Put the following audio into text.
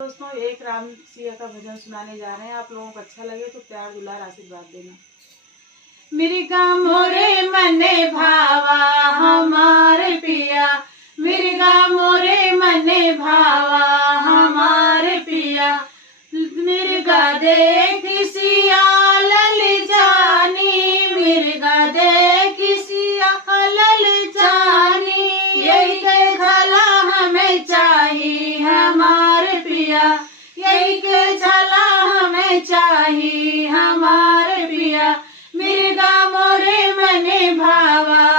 दोस्तों, एक राम सिया का भजन सुनाने जा रहे हैं। आप लोगों को अच्छा लगे तो प्यार दुलार आशीर्वाद देना। मिर्गा मोरे मने भावा हमारे पिया, मिर्गा मोरे मने भावा हमारे पिया, मिर्गा देख सिया लल जानी, मिर्गा देख सिया लल जानी, यही के झला हमें चाहिए हमारे पिया, यही के झला हमें चाहिए हमारे पिया, मिर्गा मोरे मने भावा